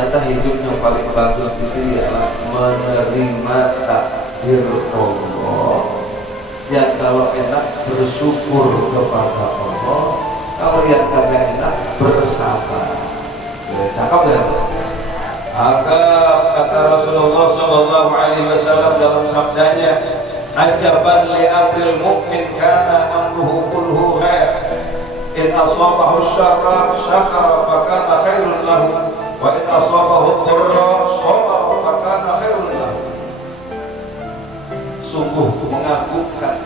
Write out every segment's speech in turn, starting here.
ternyata hidup yang paling bagus itu ialah menerima takdir Allah. Yang kalau enak bersyukur kepada Allah, kalau yang kagak enak bersabar. Cakap ya? Maka kata Rasulullah Sallallahu Alaihi Wasallam dalam sabdanya, ajaban li amril mu'min kana amruhu kulluhu khair. In asabahu syarra syakara fakana khairun lahu, wa in asabahu dharra sabara fakana khairun lahu. Sungguh mengagumkan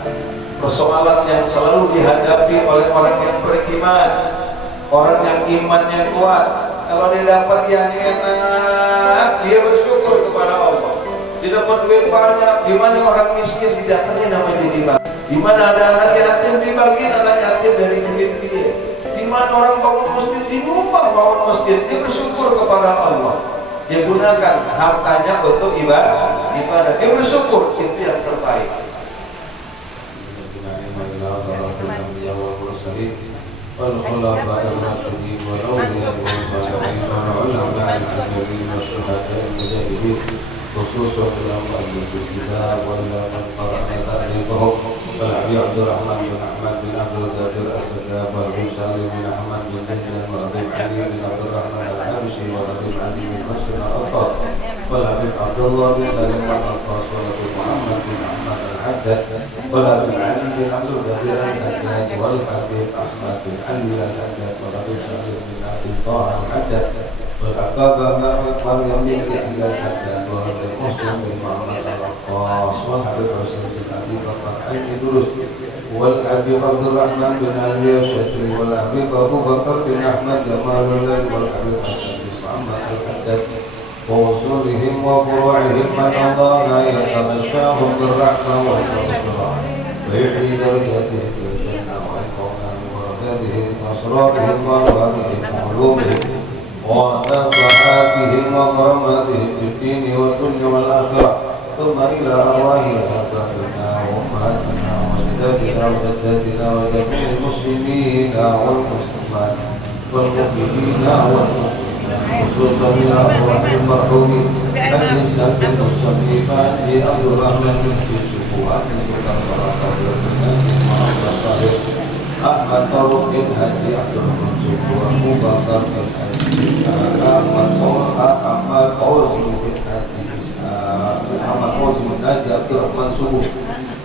persoalan yang selalu dihadapi oleh orang yang beriman, orang yang imannya kuat. Kalau dia dapat yang enak, dia bersyukur kepada Allah. Dia dapat duit banyak, di mana orang miskin didatangnya namanya dibagi. Di mana ada anak yatim dibagi anak yatim dari duit dia. Di mana orang bangun masjid dinumpang bangun masjid, dia bersyukur kepada Allah. Dia gunakan hartanya untuk ibadah. Dia bersyukur, itu yang terbaik. والخلفاء الراشدين والأولياء والصالحين والعلماء العاملين والشهداء المجاهدين خصوصا الأموال بالكتاب وإلى من قرأنا تأليفهم والأبي عبد الرحمن بن أحمد بن عبد القادر السداب والأبي سالم بن أحمد بن دجان والأبي علي بن عبد الرحمن الحبشي والأبي علي بن مسلم الألطاس والأبي عبد الله بن سالم الألطاس والأبي محمد بن أحمد الحداد والأبي علي بن عبد القادر الحداد والحبيب أحمد بن علي الحداد والأبي سالم بن عبد الله الحداد والعقابة مريم بن يحيى الحداد والأبي مسلم بن محمد الألطاس والحبيب حسين بن أبي بكر الإدريس والأبي عبد الرحمن بن علي الشتري والأبي أبو بكر بن أحمد جمال الليل والحبيب حسن بن محمد الحداد ووصولهم وفروعهم من الله يتغشاهم بالرحمة والمغفرة ويحيي درجاتهم في الجنة ويقوم ببركاتهم وأسرارهم وأرواحهم وعلومهم ونفحاتهم وكراماتهم في الدين والدنيا والآخرة ثم إلى أرواح آبائنا وأمهاتنا وأجدادنا وجداتنا وجميع المسلمين والمسلمات والمؤمنين والمؤمنات خصوصا إلى أرواح المرحومين الإنسان في المصلي فأني أرجو الرحمة في شفوعات المكفرة أحمد فاروق بن هادي عبد الرحمن شكور أبو بكر بن هادي أحمد فوزي بن هادي محمد فوزي بن هادي عبد الرحمن شكور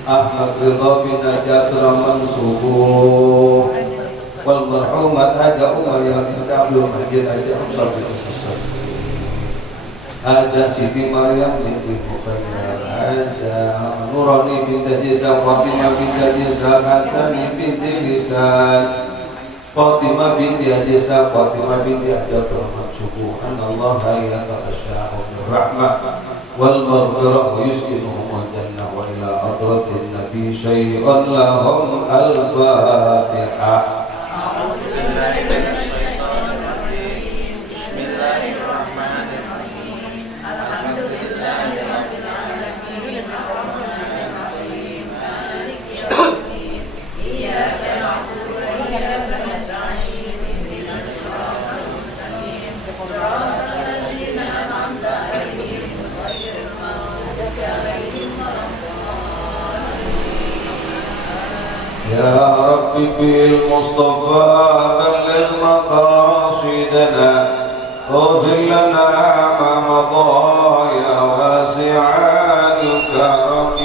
أحمد رضا بن هادي عبد الرحمن شكور والمرحومة هادي عمر بنت عبد المجيد هادي أمصر بن حسن هذا سيدي مريم بنت مخير هذا نوراني بنت جيسا فاطمة بنت جيسا حسن بنت لسان فاطمة بنت جيسا فاطمة بنت عبد الرحمن شكور أن الله يتغشاهم بالرحمة والمغفرة ويسكنهم الجنة وإلى حضرة النبي شيئا لهم الفاتحة. يا رب بالمصطفى بلغ مقاصدنا واغفر لنا ما مضى يا واسع الكرم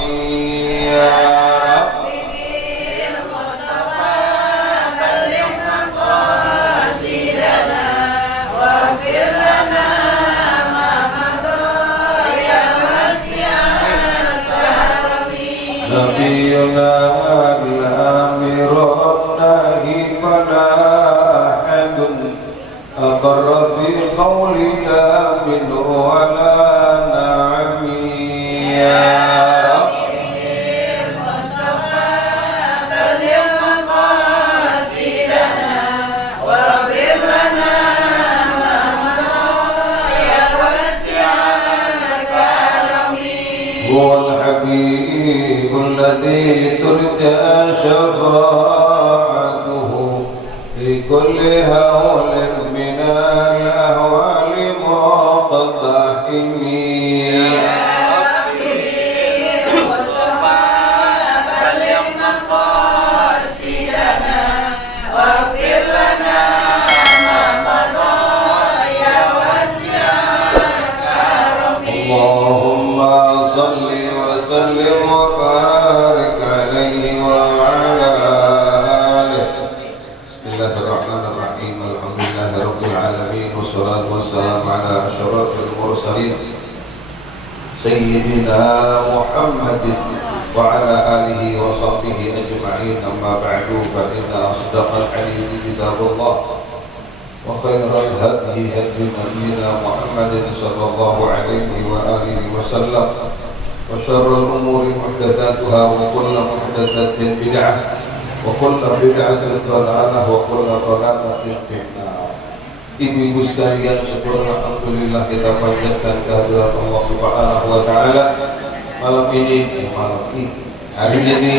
يا رب بالمصطفى بلغ مقاصدنا واغفر لنا ما مضى يا واسع الكرم نبينا أقر في قولنا منه ولا نعمي يا رب بالمصطفى بلغ مقاصدنا واغفر لنا ما مضى يا واسع الكرم هو الحبيب الذي ترجى شفاعته في كل هول من الأهوال العالمين والصلاة والسلام على أشرف المرسلين سيدنا محمد وعلى آله وصحبه أجمعين. أما بعد فإن أصدق الحديث كتاب الله وخير الهدي هدي نبينا محمد صلى الله عليه وآله وسلم وشر الأمور محدثاتها وكل محدثة بدعة وكل بدعة ضلالة وكل ضلالة في النار. Ibu-ibu sekalian, syukur alhamdulillah kita panjatkan kehadirat Allah Subhanahu wa taala hari ini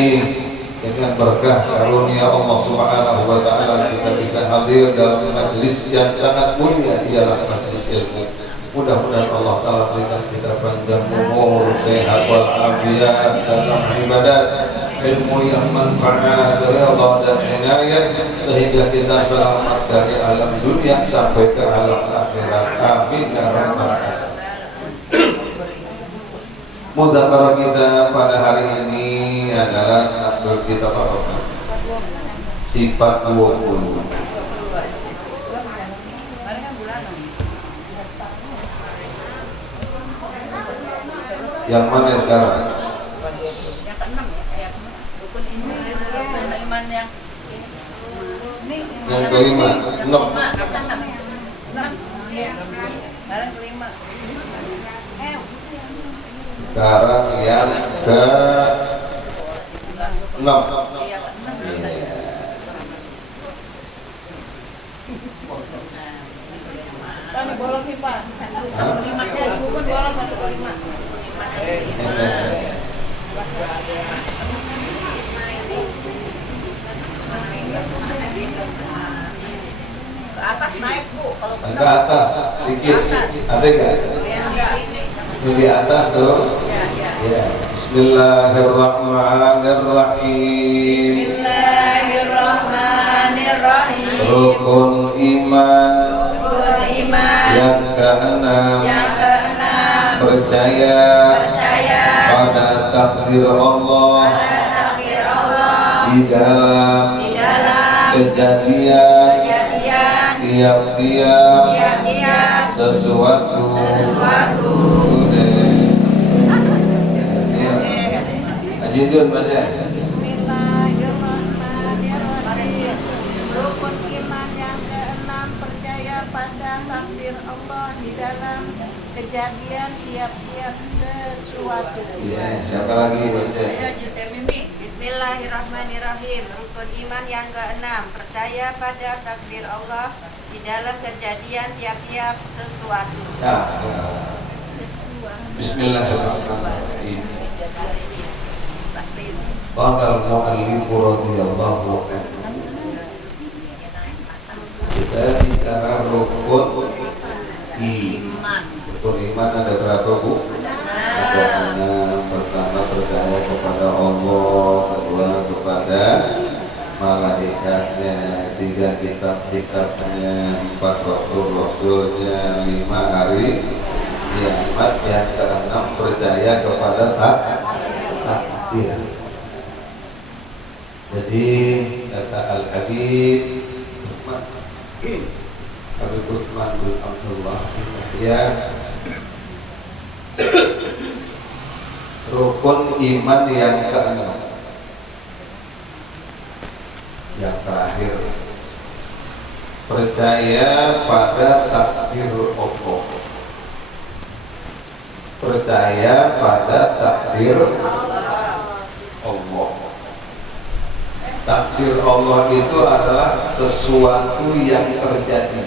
dengan berkah karunia Allah Subhanahu wa taala kita bisa hadir dalam majelis yang sangat mulia, ialah majelis ilmu. Mudah-mudahan Allah taala berikan kita panjang umur, sehat walafiat dalam ibadat, ilmu yang manfaat, ridha dan inayah, sehingga kita selamat dari alam dunia sampai ke alam akhirat. Amin ya rabbal alamin. Mudzakarah kita pada hari ini adalah kita apa? Sifat 20. Yang mana sekarang? Yang ke-6 ya, rukun iman yang kelima, 6. Sekarang yang ke-6. Kan bolong sih Pak. 5-nya rukun bolong 1/5. Ke atas naik Bu, kalau Ke atas sedikit, ada nggak? Di atas tuh. Ya. Bismillahirrahmanirrahim. Bismillahirrahmanirrahim. Rukun iman yang keenam, percaya pada takdir Allah di dalam kejadian tiap-tiap sesuatu. Ajidun baca. Bismillahirrahmanirrahim. Rukun iman yang ke-6, percaya pada takdir Allah di dalam kejadian tiap-tiap sesuatu. Iya, siapa lagi baca? Bismillahirrahmanirrahim. Rukun iman yang ke-6, percaya pada takdir Allah di dalam kejadian tiap-tiap sesuatu. Ya. Bismillahirrahmanirrahim. Qala al-mu'allif radhiyallahu anhu. Kita bicara rukun iman. Rukun iman ada berapa, Bu? Ada 6. Pertama, percaya kepada Allah. Kedua, kepada malaikatnya. 3, kitab-kitabnya. 4, rasul-rasulnya. 5, hari kiamat. Yang ke-6, percaya kepada takdir. Jadi kata Al-Habib Habib Utsman bin Abdullah ya, rukun iman yang ke-6, yang terakhir, percaya pada takdir Allah. Percaya pada takdir Allah. Takdir Allah itu adalah sesuatu yang terjadi,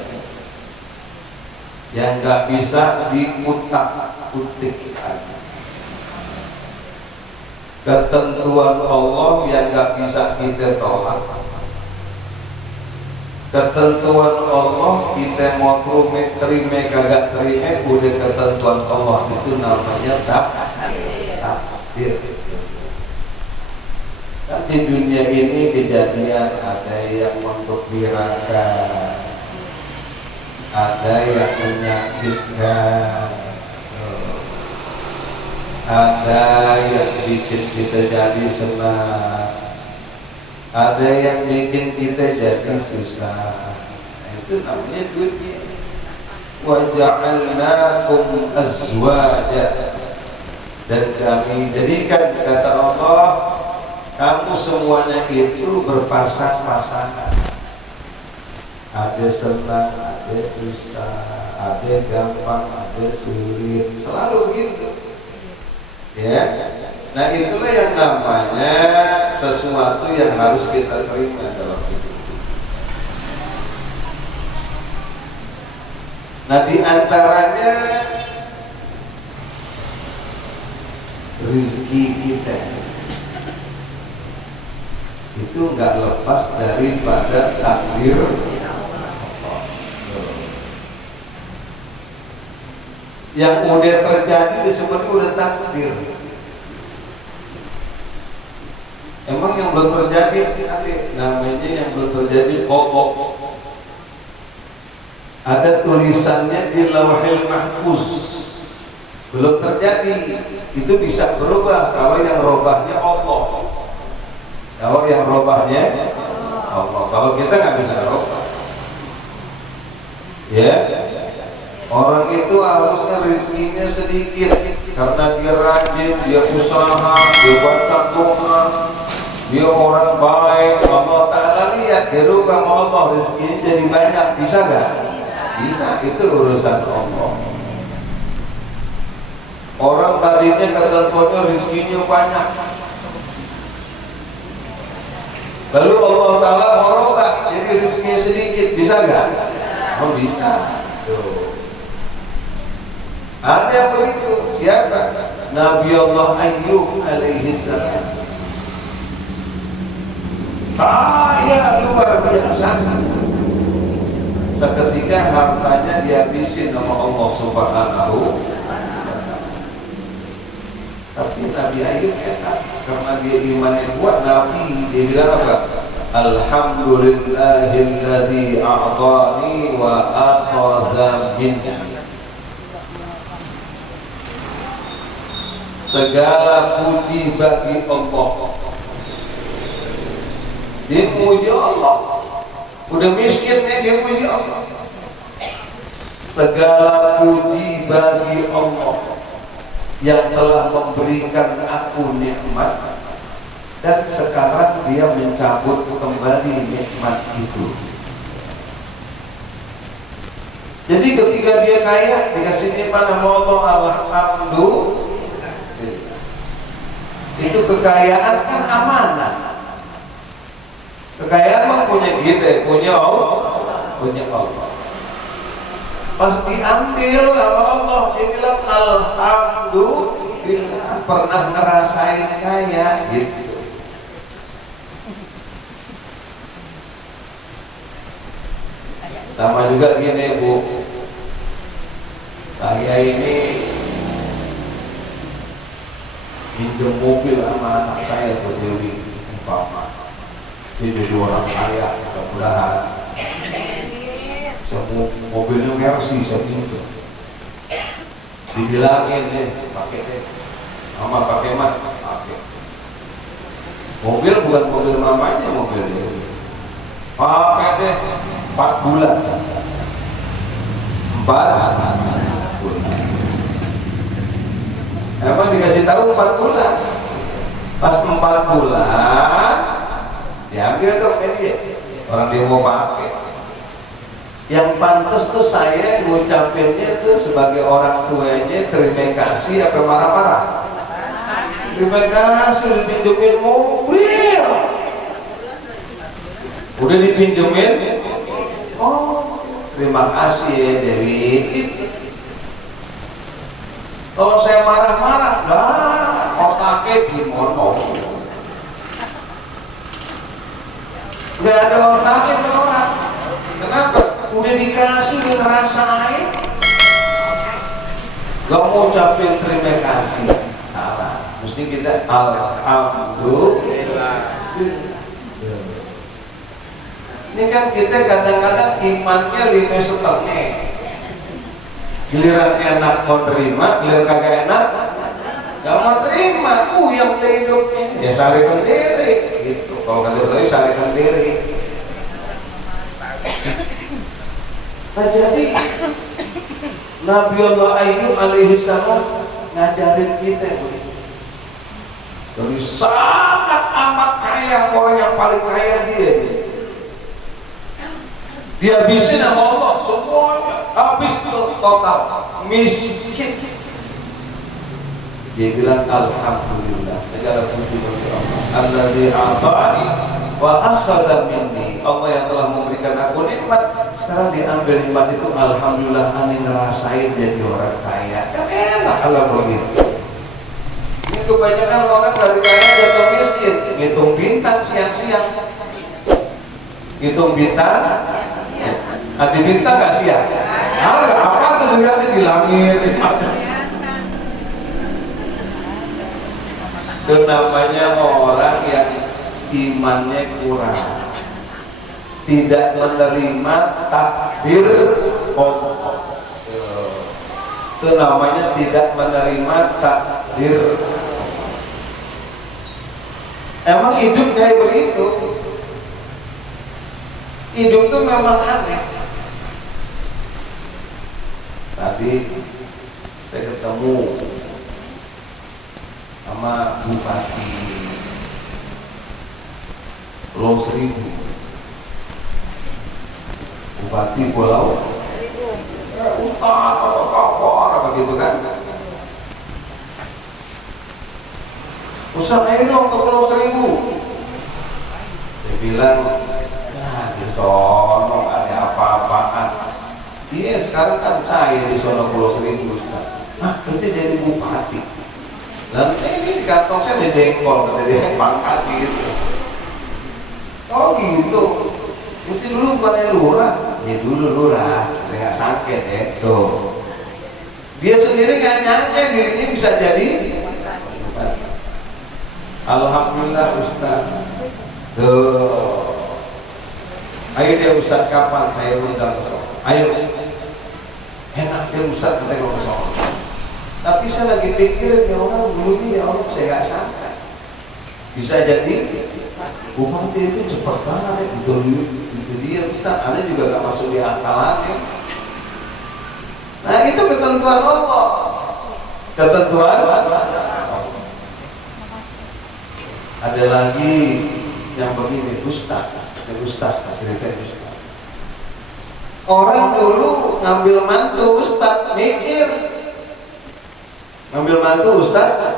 yang nggak bisa diutak-utikkan. Ketentuan Allah yang nggak bisa kita tolak. Ketentuan Allah kita mau terima kagak terima, udah ketentuan Allah, itu namanya takdir. Di dunia ini kejadian, ada yang menggembirakan, ada yang menyakitkan, ada yang bikin kita jadi senang, ada yang bikin kita jadi susah. Itu namanya dunia. waja'alnakum azwaja, dan kami jadikan, kata Allah, kamu semuanya itu berpasang-pasangan. Ada senang, ada susah, ada gampang, ada sulit, selalu begitu. Ya, nah itulah yang namanya sesuatu yang harus kita terima dalam hidup. Nah di antaranya rezeki kita itu nggak lepas daripada takdir. Yang udah terjadi disebut udah takdir. Emang yang belum terjadi, namanya yang belum terjadi pokok. Ada tulisannya di Lauhil Mahfuz, belum terjadi. Itu bisa berubah kalau yang robahnya Allah. Kalau yang robahnya Allah, kalau kita nggak bisa robah. Ya, orang itu harusnya rezekinya sedikit karena dia rajin, dia usaha, dia baca doa, dia orang baik. Allah Ta'ala lihat dia rubah sama Allah, rezekinya jadi banyak. Bisa nggak? Bisa, itu urusan Allah. Orang tadinya ketentuannya rezekinya banyak, lalu Allah Ta'ala merubah jadi rezekinya sedikit. Bisa nggak? Oh bisa. Tuh. Ada yang begitu. Siapa? Nabi Allah Ayyub alaihi salam. Kaya luar biasa. Seketika hartanya dihabisin sama Allah Subhanahu. Tapi Nabi Ayyub enak karena dia imannya kuat. Nabi dia bilang apa? Alhamdulillahilladzi a'tani wa akhadha minni. Segala puji bagi Allah. Dia puji Allah. Udah miskin nih, dia puji Allah. Segala puji bagi Allah yang telah memberikan aku nikmat, dan sekarang dia mencabut kembali nikmat itu. Jadi ketika dia kaya, dikasih nikmat sama Allah, alhamdulillah. Itu kekayaan kan amanah. Kekayaan mah punya kita, punya Allah, punya Allah. Pas diambil sama Allah, dia bilang alhamdulillah, pernah ngerasain kaya gitu. Sama juga gini Bu, saya ini pinjam mobil sama anak saya tuh Dewi, umpama dia jadi orang kaya, mudah-mudahan. Semua mobilnya Mercy, saya pinjam. Dibilangin deh, pakai deh, mama pakai mat, pakai. Mobil bukan mobil mamanya, mobil Dewi. Pakai deh, 4 bulan. 4 bulan. Emang dikasih tahu 4 bulan. Pas 4 bulan diambil dong dia. Orang dia mau pakai. Yang pantas tuh saya ngucapinnya tuh sebagai orang tuanya terima kasih apa marah-marah? Terima kasih udah pinjemin mobil. Udah dipinjemin? Oh, terima kasih ya Dewi. Kalau saya marah-marah, lah otaknya gimana? Gak ada otaknya ke orang. Kenapa? Udah dikasih, udah ngerasain, gak mau ucapin terima kasih. Salah. Mesti kita alhamdulillah. Ini kan kita kadang-kadang imannya 5,5. Giliran enak mau terima, giliran kagak enak gak mau terima. Yang hidupnya ya saling sendiri gitu. Kalau kata tadi saling sendiri. Nah jadi Nabi Allah Ayyub alaihi salam ngajarin kita begitu. Dari sangat amat kaya, orang yang paling kaya dia. Dihabisin sama Allah semuanya, habis total, miskin. Dia bilang alhamdulillah, segala puji bagi Allah. Alladzi a'tani wa akhadha minni. Allah yang telah memberikan aku nikmat, sekarang diambil nikmat itu. Alhamdulillah, aneh ngerasain jadi orang kaya. Kan enak kalau begitu. Ini kebanyakan orang dari kaya jatuh miskin, ngitung bintang siang-siang. Ngitung bintang, ada bintang nggak siang? Apa tuh dilihatnya di langit? Itu namanya orang yang imannya kurang, tidak menerima takdir Allah. Itu namanya tidak menerima takdir. Emang hidup kayak begitu. Hidup tuh memang aneh. Tadi saya ketemu sama Bupati Pulau Seribu, Bupati Pulau Utara atau Kapor apa gitu kan. Usahain dong ke Pulau Seribu. Saya bilang, nah di sono ada apa-apaan. Iya sekarang kan saya di sono Pulau Seribu. Nah nanti jadi bupati. Dan ini kantong saya ada jengkol, kata dia, pangkat gitu. Oh gitu. Itu dulu bukannya lurah. Ya dulu lurah, nggak sakit ya. Tuh. Dia sendiri nggak nyangka dirinya bisa jadi. Alhamdulillah Ustaz. Tuh. Ayo dia Ustaz, kapan saya undang ke sono? Ayo. Enak dia Ustaz, kita ke sono. Tapi saya lagi pikir ya orang dulunya ya Allah, saya nggak sangka bisa jadi bupati itu cepat banget. Itu dia Ustaz, Anda juga nggak masuk di akalannya. Nah itu ketentuan Allah, ketentuan. Ada lagi yang begini, Ustaz, cerita Ustaz. Orang dulu ngambil mantu Ustaz, mikir ngambil mantu Ustaz,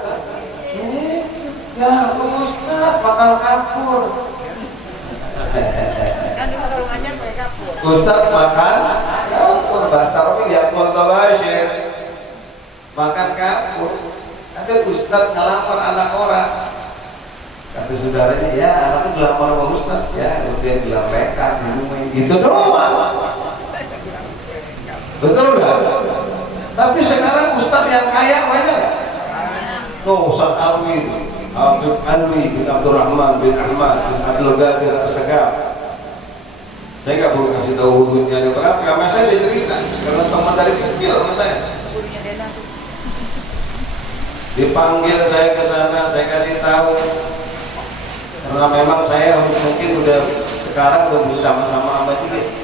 ya Ustaz makan kapur. Ustaz makan kapur, bahasa Arabnya ya kontabashir, makan kapur. Ada Ustaz ngelamar anak orang, kata saudaranya, ya anaknya dilamar sama Ustaz, ya kemudian bilang lekat di rumah gitu doang. Betul nggak? Tapi sekarang Ustaz yang kaya banyak. No, Ustaz Alwi, Abdul Alwi bin Abdurrahman bin Ahmad bin Abdul Ghadir As-Sagaf. Saya nggak perlu kasih tahu hurufnya ada berapa. Sama saya dia cerita karena teman dari kecil sama saya. Dipanggil saya ke sana, saya kasih tahu. Karena memang saya mungkin udah sekarang udah bersama-sama sama dia.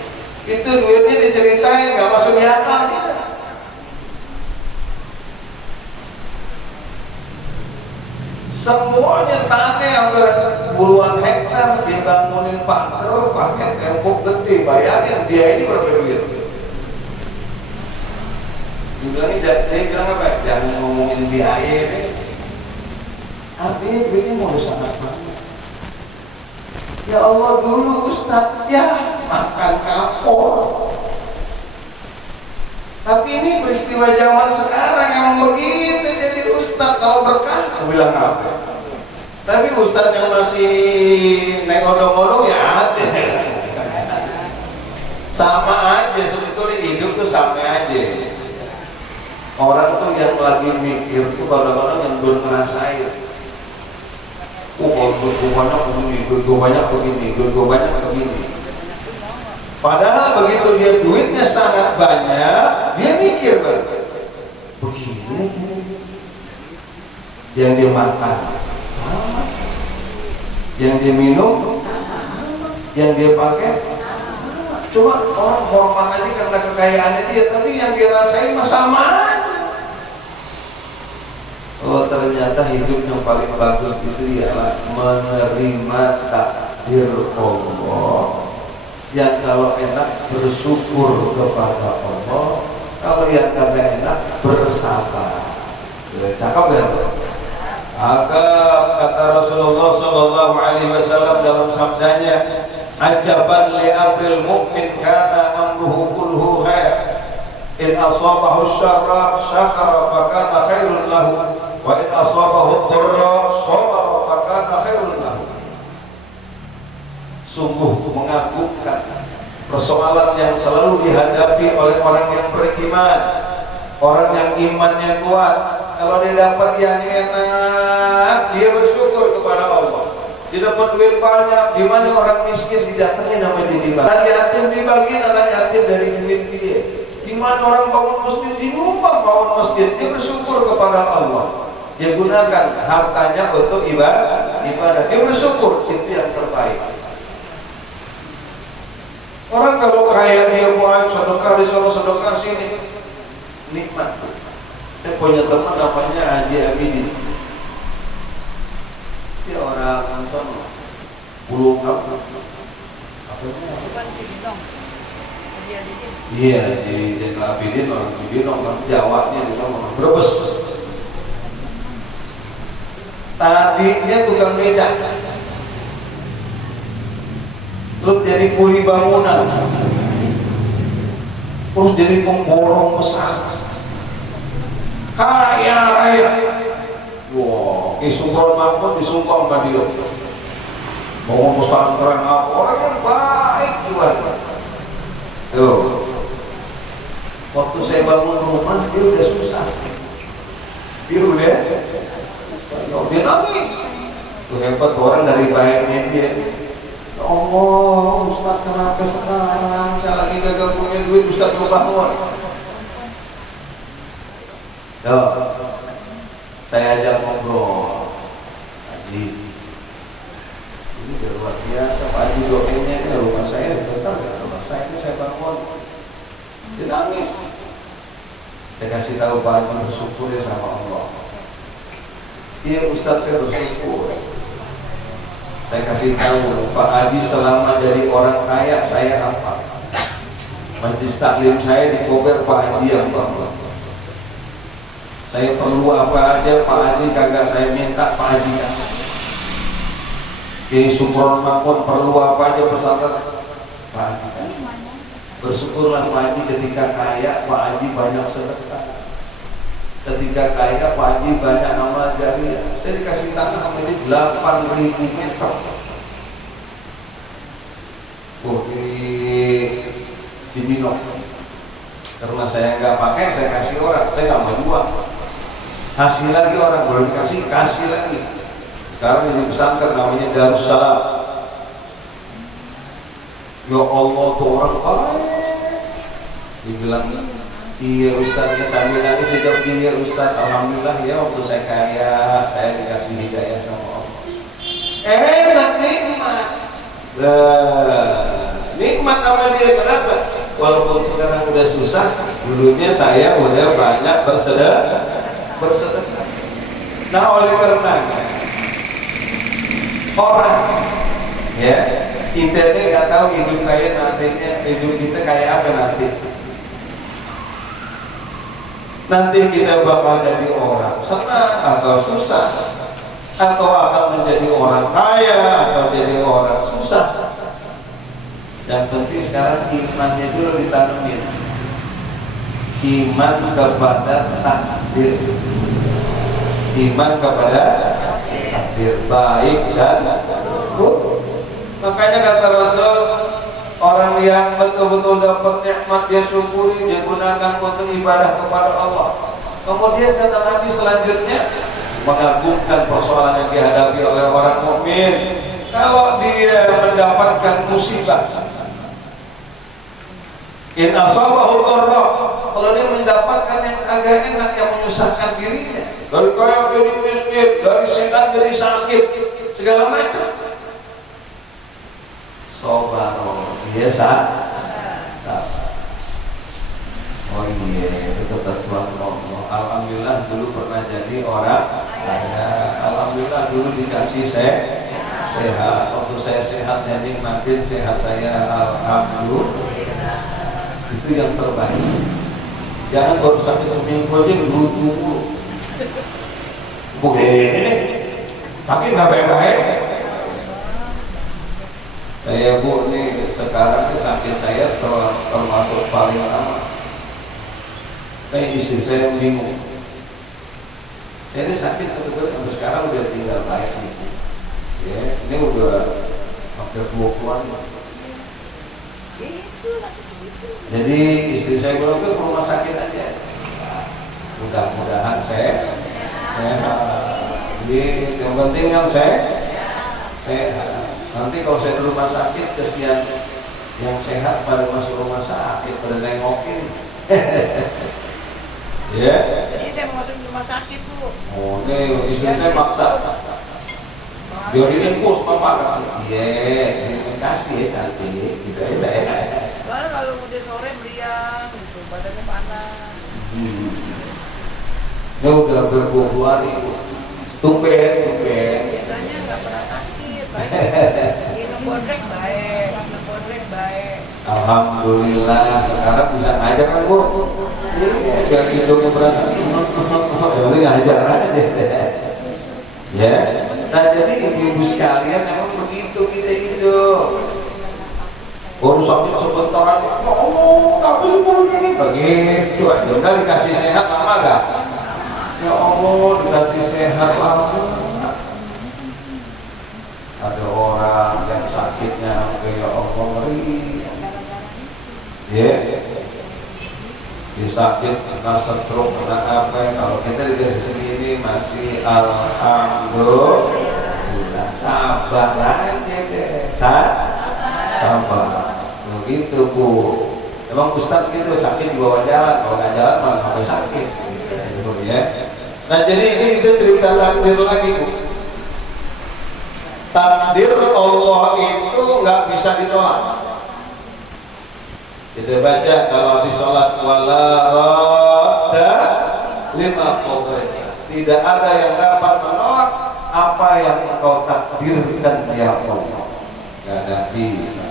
Itu duitnya diceritain nggak masuk di akal kita. Semuanya tanah hampir puluhan hektar dibangunin pagar pakai tembok gede. Bayangin dia ini berapa duit? Dia bilang apa? Jangan ngomongin biaya ini. Artinya duitnya mau sangat banyak. Ya Allah dulu Ustaz ya makan kapur. Tapi ini peristiwa zaman sekarang emang begitu jadi Ustaz kalau berkah. Aku bilang apa? Tapi Ustaz yang masih naik odong-odong ya ada. Sama aja sebetulnya hidup tuh sama aja. Orang tuh yang lagi mikir tuh kadang-kadang yang belum ngerasain. Kalau gue banyak begini, gue banyak begini, gue banyak begini. Padahal begitu dia duitnya sangat banyak, dia mikir begini. Yang dia makan, yang dia minum, yang dia pakai. Cuma orang hormat aja karena kekayaannya dia, tapi yang dirasain mah sama aja. Oh, ternyata hidup yang paling bagus itu ialah menerima takdir Allah. Yang kalau enak bersyukur kepada Allah, kalau yang kagak enak bersabar. Cakep ya? Kata Rasulullah Sallallahu Alaihi Wasallam dalam sabdanya, ajaban li amril mu'min kana amruhu kulluhu khair, in asabahu syarra syakara fakana khairun lahu, wa in asabahu dharra sabara fakana khairun lahu. Sungguh mengagumkan persoalan yang selalu dihadapi oleh orang yang beriman, orang yang imannya kuat. Kalau dia dapat yang enak, dia bersyukur kepada Allah. Dia dapat duit banyak, di mana orang miskin didatangi namanya dibagi. Anak yatim dibagi, anak yatim dari duit dia. Di mana orang bangun masjid, dinumpang bangun masjid, dia bersyukur kepada Allah. Dia gunakan hartanya untuk ibadah. Dia bersyukur, itu yang terbaik. Orang kalau kaya dia buat sedekah di sana, sedekah sini, nikmat. Saya punya teman namanya Haji Abidin. Dia orang sana, Pulau Kampung. Iya, di Jenderal Abidin, orang Cibinong, orang Jawanya, orang Brebes. Tadinya tukang becak, terus jadi kuli bangunan, terus jadi pemborong besar, kaya raya. Wah, Isukron Mahmud disumpah sama dia, bangun pesantren apa, orang yang baik juga. Tuh, waktu saya bangun rumah dia udah susah, dia nangis. Tuh hebat orang dari baiknya dia. Ya Allah, Ustaz kenapa sekarang saya lagi gagal punya duit, Ustaz bangun. Yo, saya ajak ngobrol. Haji, ini udah luar biasa. Pak Haji doainnya ini rumah saya bentar nggak selesai, ini saya bangun. Dia nangis. Saya kasih tahu Pak Haji bersyukur ya sama Allah. Iya Ustaz, saya bersyukur. Saya kasih tahu Pak Haji selama jadi orang kaya saya apa? Majlis taklim saya di Kober Pak Haji yang bawa. Saya perlu apa aja Pak Haji kagak saya minta, Pak Haji kasih. Kiai Sukron Makmur perlu apa aja pesantren, Pak Haji kasih. Bersyukurlah Pak Haji ketika kaya, Pak Haji banyak sedekah. Ketika kaya Pak Haji banyak amal jariah. Saya dikasih tanah sama ini 8.000 meter. Di Cibinong. Karena saya nggak pakai, saya kasih orang. Saya nggak mau jual. Kasih lagi orang, belum dikasih, kasih lagi. Sekarang ini pesantren namanya Darussalam. Ya Allah, tuh orang baik. Dibilang iya Ustaz, ya sambil nangis juga iya Ustaz, alhamdulillah ya waktu saya kaya saya dikasih hidayah sama Allah. Enak, nikmat. Nikmat sama dia, kenapa? Walaupun sekarang udah susah, dulunya saya udah banyak bersedekah. Nah oleh karena orang ya kita ini nggak tahu hidup kaya nantinya, hidup kita kayak apa nanti. Nanti kita bakal jadi orang senang atau susah, atau akan menjadi orang kaya atau jadi orang susah. Yang penting sekarang imannya dulu ditanemin. Iman kepada takdir, iman kepada takdir baik dan buruk. Makanya kata Rasul, orang yang betul-betul dapat nikmat dia syukuri, dia gunakan untuk ibadah kepada Allah. Kemudian kata Nabi selanjutnya, mengagumkan persoalan yang dihadapi oleh orang mukmin. Kalau dia mendapatkan musibah, in asabahu dharra, kalau dia mendapatkan yang agak enak yang menyusahkan dirinya, dari kaya jadi miskin, dari sehat jadi sakit, segala macam. Sobar, biasa iya, itu ketentuan Allah. Alhamdulillah dulu pernah jadi orang kaya. Alhamdulillah dulu dikasih sehat. Waktu saya sehat, saya nikmatin sehat saya. Alhamdulillah. Itu yang terbaik. Jangan baru sakit seminggu aja dulu. Begini, tapi nggak baik-baik. Saya Bu nih sekarang sakit saya termasuk paling lama. Kayak istri saya bingung. Saya ini sakit betul-betul sampai sekarang udah tinggal baik nih. Ya, ini udah hampir 20-an. Jadi istri saya bilang ke rumah sakit aja. Mudah-mudahan saya jadi yang penting kan saya nanti kalau saya di rumah sakit kesian yang sehat pada masuk rumah sakit pada nengokin. Ya. Jadi saya mau masuk rumah sakit Bu. Oh ini istri saya maksa. Biar diinfus papa. Iya, terima kasih ya nanti. Gitu aja saya. Soalnya kalau udah sore meriang gitu, badannya panas. Ini udah berbuah-buah nih. Tumben. Biasanya nggak pernah sakit, baik. Minum bodrek baik. Alhamdulillah sekarang bisa ngajar kan Bu? Biar hidupnya berasa. Jadi ngajar aja. Ya. Nah jadi ibu-ibu sekalian memang begitu kita hidup. Baru sakit sebentar aja, tapi begitu aja. Udah dikasih sehat lama gak? Ya Allah, dikasih sehat lama. Ada orang yang sakitnya kayak Allah ngeri. Ya, dia sakit kena stroke, kena apa? Kalau kita dikasih segini masih alhamdulillah. Sabar aja deh, sabar. Begitu Bu. Emang Ustaz gitu sakit dibawa jalan, kalau nggak jalan malah sampai sakit. Ya. Nah jadi ini kita cerita takdir lagi Bu. Takdir Allah itu nggak bisa ditolak. Kita baca kalau habis sholat wala radda lima qadaita. Tidak ada yang dapat menolak apa yang engkau takdirkan ya Allah. Gak ada bisa.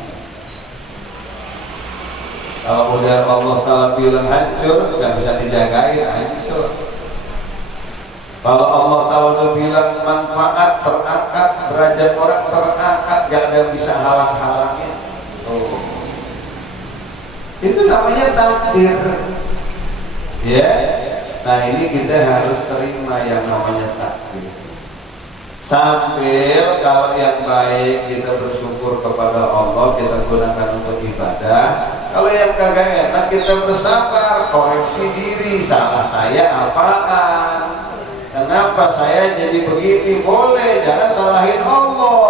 Kalau udah Allah Ta'ala bilang hancur, gak bisa dijagain, hancur. Kalau Allah Ta'ala udah bilang manfaat terangkat, derajat orang terangkat, gak ada yang bisa halang-halangin. Oh. Itu namanya takdir. Ya. Nah ini kita harus terima yang namanya takdir. Sambil kalau yang baik kita bersyukur kepada Allah, kita gunakan untuk ibadah. Kalau yang kagak enak kita bersabar, koreksi diri, salah saya apaan, kenapa saya jadi begini, boleh, jangan salahin Allah.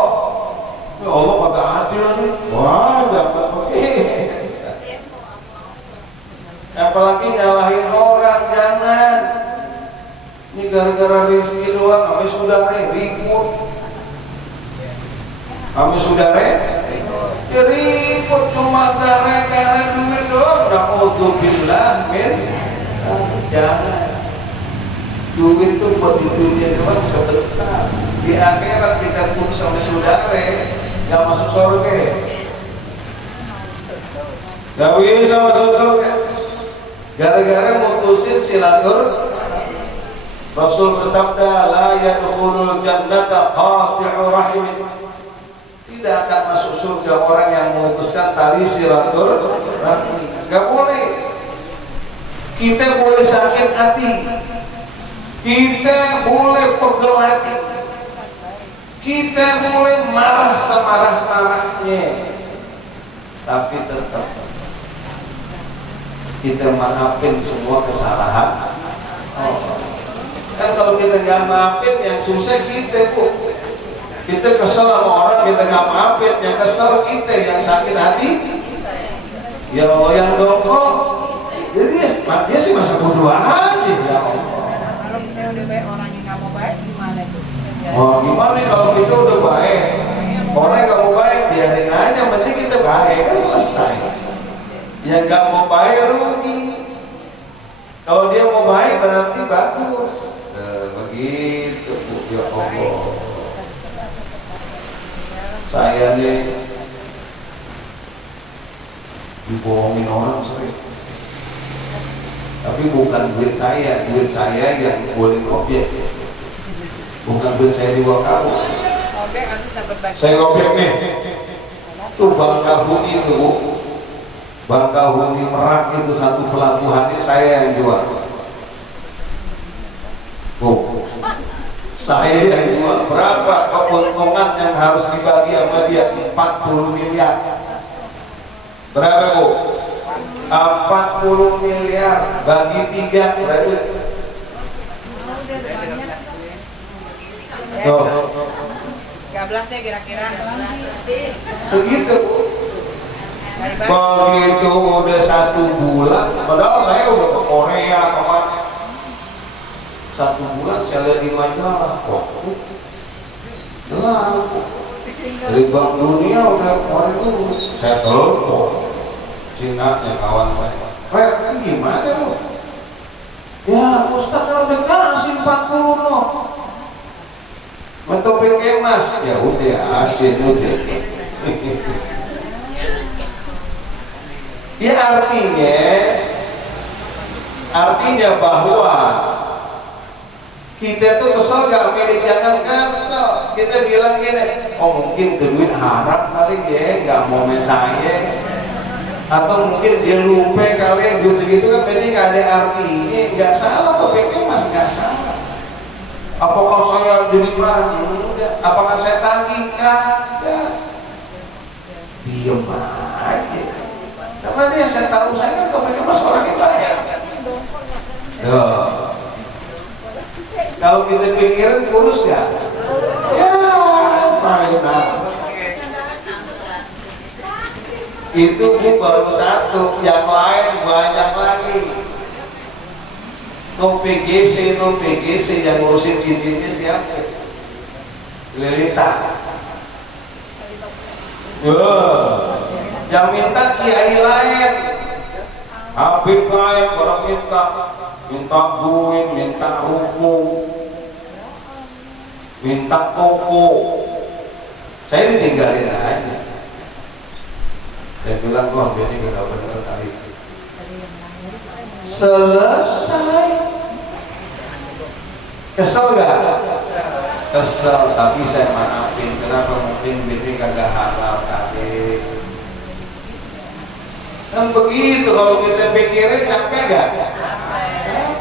Allah kagak adil nih, wah dapat begini. Apalagi nyalahin orang, jangan. Ini gara-gara rezeki doang, kami sudah ribut. Kami sudah ribut cuma gara-gara duit doang. Na'udzubillah min. Jangan. Duit itu buat di dunia doang sebentar. Di akhirat kita pun sama saudara, gak masuk surga. Gak bisa masuk surga. Gara-gara mutusin silaturahmi. Rasul bersabda, la yadkhulul jannata qati'u rahim. Tidak akan masuk surga orang yang memutuskan tali silaturahmi. Gak boleh. Kita boleh sakit hati, kita boleh pegel hati, kita boleh marah semarah-marahnya, tapi tetap kita maafin semua kesalahan. Kan kalau kita nggak maafin, yang susah kita Bu. Kita kesel sama orang, kita nggak maafin, yang kesel kita, yang sakit hati ya Allah yang dongkol. Jadi dia sih masa bodoh aja ya Allah. Kalau kita udah baik, orang yang nggak mau baik gimana itu? Oh gimana kalau kita udah baik, orang yang nggak mau baik biarin aja, yang penting kita baik kan selesai. Yang nggak mau baik rugi. Kalau dia mau baik berarti bagus. Begitu Bu, ya Allah. Saya nih dibohongin orang sering. Tapi bukan duit saya yang boleh objek. Bukan duit saya dibawa kamu. Saya ngobek nih. Tuh Bangkahuni itu Bu. Bangkahuni Merak itu satu pelabuhannya saya yang jual. Bu, saya yang jual. Berapa keuntungan yang harus dibagi sama dia? 40 miliar. Berapa Bu? 40 miliar bagi 3 berapa? Tuh. 13 ya kira-kira. Segitu. Begitu udah 1 bulan, padahal saya udah ke Korea kemana. 1 bulan saya lihat di majalah, jelas dari Bank Dunia udah kemarin dulu. Saya telepon Cina yang kawan saya, Red, gimana lo? Ya Ustaz udah kasih 40 no. Mentopik kemas, ya udah asin udah. Ya artinya bahwa kita tuh kesel gak milih, jangan kesel. Kita bilang gini, oh mungkin itu duit haram kali ya, gak mau main saya. Atau mungkin dia lupa kali duit segitu kan, berarti gak ada artinya. Gak salah, topiknya mas gak salah. Apakah saya jadi marah? Enggak. Apakah saya tagih? Enggak. Diam aja. Karena dia saya tahu saya kan topiknya mas orangnya banyak. Kalau kita pikirin kurus gak? Ya, mainan. Itu Bu baru 1, yang lain banyak lagi. No PGC yang ngurusin cincinnya siapa? Lilita. Yang minta kiai lain, Habib lain, orang minta duit, minta ruku, minta toko. Saya ditinggalin aja. Saya bilang wah ini gak bener kali. Selesai. Kesel gak? Kesel, tapi saya maafin. Kenapa? Mungkin ini kagak halal kali. Kan begitu kalau kita pikirin, capek gak?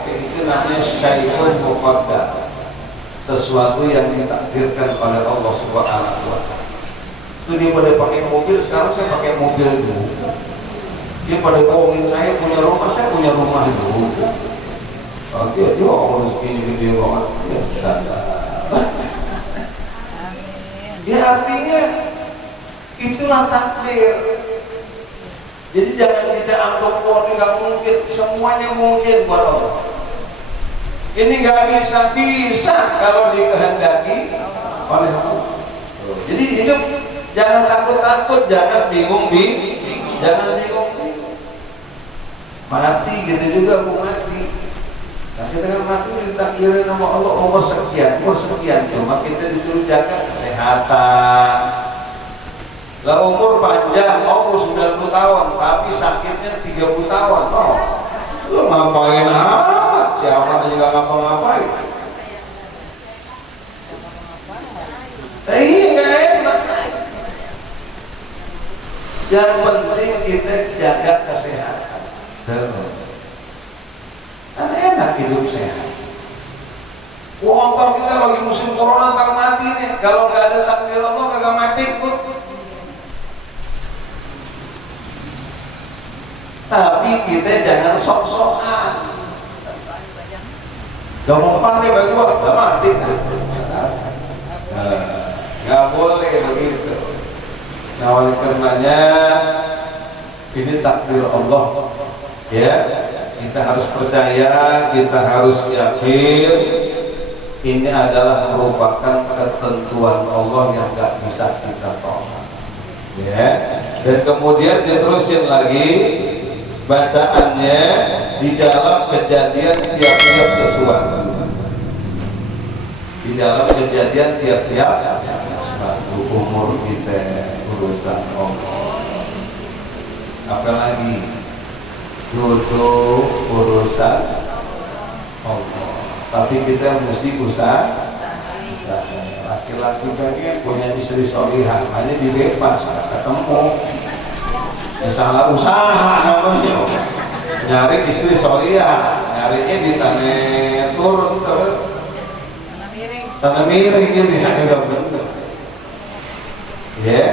Itu namanya syaitun muqaddar, sesuatu yang ditakdirkan oleh Allah Subhanahu wa ta'ala. Itu dia pada pakai mobil, sekarang saya pakai mobil dulu. Dia pada bohongin saya punya rumah, saya punya rumah dulu. Oke, dia harus ini gede banget. Biasa. Ya artinya itulah takdir. Jadi jangan kita anggap oh ini nggak mungkin, semuanya mungkin buat Allah. Ini nggak bisa kalau dikehendaki oleh Allah. Jadi hidup jangan takut-takut, jangan bingung. Mati gitu juga Bu, mati. Nah kita kan mati ditakdirin sama Allah sekian, cuma kita disuruh jaga kesehatan. Lah umur panjang, umur 90 tahun, tapi sakitnya 30 tahun. Oh, lu ngapain amat? Siapa juga ngapa-ngapain? Iya nggak enak. Yang penting kita jaga kesehatan. Kan enak hidup sehat. Wah, kita lagi musim corona ntar mati nih. Kalau nggak ada takdir Allah kagak mati Bu. Tapi kita jangan sok-sokan. Gak mempan nih bagi gua, gak mati. Gak boleh begitu. Nah oleh karenanya ini takdir Allah. Ya, kita harus percaya, kita harus yakin ini adalah merupakan ketentuan Allah yang gak bisa kita tolak. Ya, dan kemudian diterusin lagi. bacaannya di dalam kejadian tiap-tiap sesuatu, di dalam kejadian tiap-tiap sesuatu. Umur kita urusan Allah, apalagi tutup urusan Allah, tapi kita mesti usaha. Laki-laki pengen punya istri solihah, hanya dibebas ketemu ya salah usaha namanya, nyari istri solihah, nyarinya di tanah turun terus tanah miring ini ya, ya.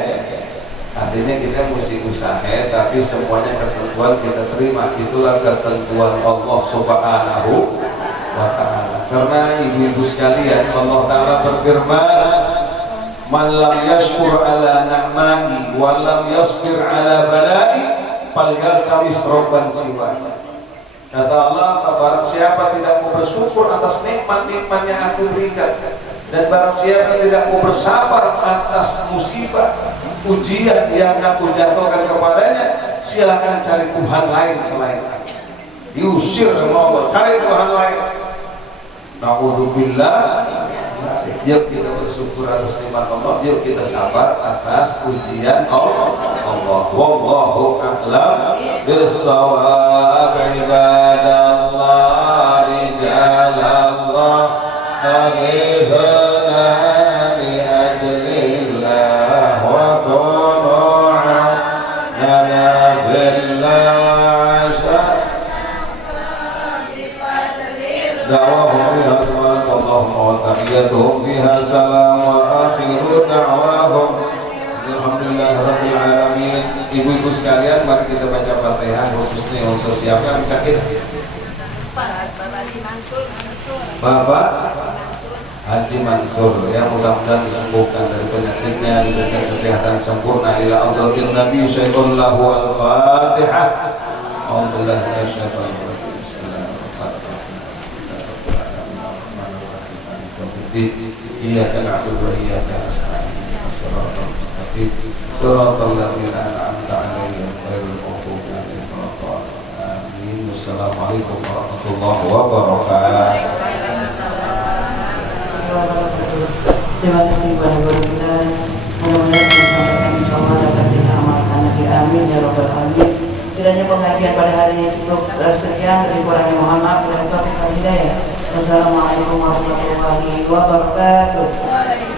Artinya kita mesti usaha, tapi semuanya ketentuan kita terima. Itulah ketentuan Allah Subhanahu wa ta'ala. Karena ibu-ibu sekalian, Allah Ta'ala berfirman, man lam yashkur ala na'mai wa lam yasbir ala balai falyaltamis rabban siwa. Kata Allah, barang siapa tidak mau bersyukur atas nikmat-nikmat yang aku berikan, dan barang siapa tidak mau bersabar atas musibah ujian yang aku jatuhkan kepadanya, silakan cari Tuhan lain selain aku. Diusir sama Allah, cari Tuhan lain. Na'udzubillah. Yuk kita bersyukur atas nikmat Allah, yuk kita sabar atas ujian Allah. Wallahu a'lam bis-shawab. Ibadallah rijalallah harithana bi ajlillah wa tunu'a lana billah da'wahum biha subhanallah wa tahiyyatuhum fiha salam wa akhiru da'wahum alhamdulillah rabbil alamin. Ibu-ibu sekalian, mari kita baca Fatihah khususnya untuk siapa yang sakit? Bapak Haji Mansur, ya mudah-mudahan disembuhkan dari penyakitnya, diberikan kesehatan sempurna. Ila Abdul Nabi Syaikhullahu al-Fatihah. Alhamdulillah minasyaitonir rajim. Iyyaka na'budu wa iyyaka nasta'in. Shiratal mustaqim. Shiratal ladzina an'amta 'alaihim ghairil maghdubi 'alaihim waladdallin. Amin. Wassalamualaikum warahmatullahi wabarakatuh. Terima kasih kepada guru kita. Mudah-mudahan disampaikan insyaallah dapat kita amalkan lagi. Amin ya rabbal alamin. Kiranya pengajian pada hari ini cukup sekian, lebih kurangnya mohon maaf. Wassalamualaikum warahmatullahi wabarakatuh.